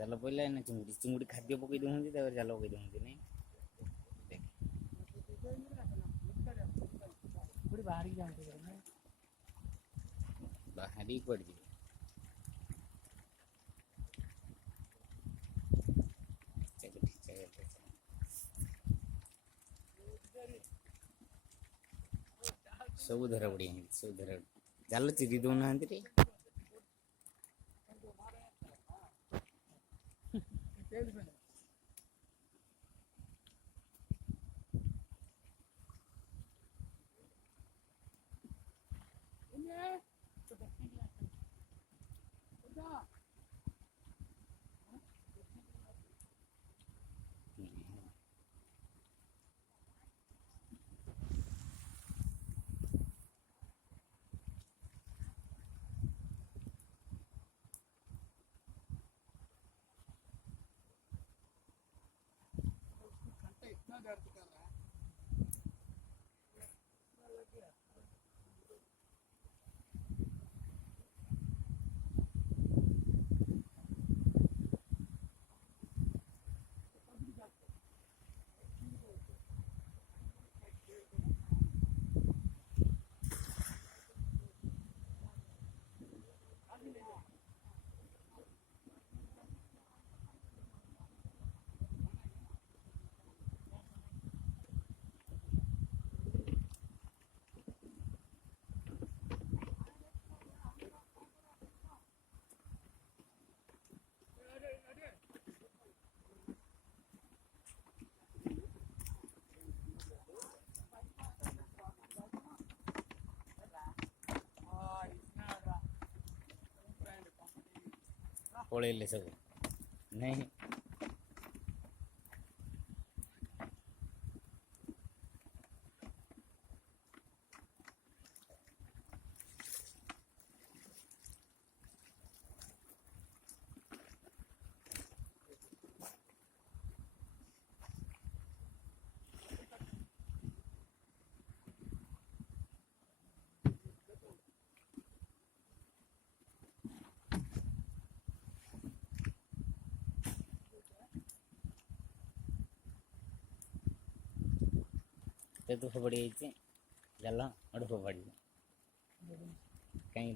ଜାଲ ପଇଲା ଏଇନା ଚିଙ୍ଗୁଡ଼ି ଚିଙ୍ଗୁଡ଼ି ଖାଦ୍ୟ ପକେଇ ଦେଉଛନ୍ତି ତାପରେ ଜାଲ ପକେଇ ଦେଉଛନ୍ତି ନାଇଁ ଦେଖ ବାହାରିକି ଯାଆନ୍ତି ବାହାରିକି କୁଆଡ଼େ ଯିବେ ସବୁ ଧରା ପଡ଼ିଆ ସବୁ ଧରା ଜାଲ ଚିରି ଦେଉନାହାନ୍ତି ରେ इतना दर्द कर रहा है ପଳେଇଲେ ସବୁ ନାଇଁ ते तो फबड़ी जाल अड़ फबाड़ी कहीं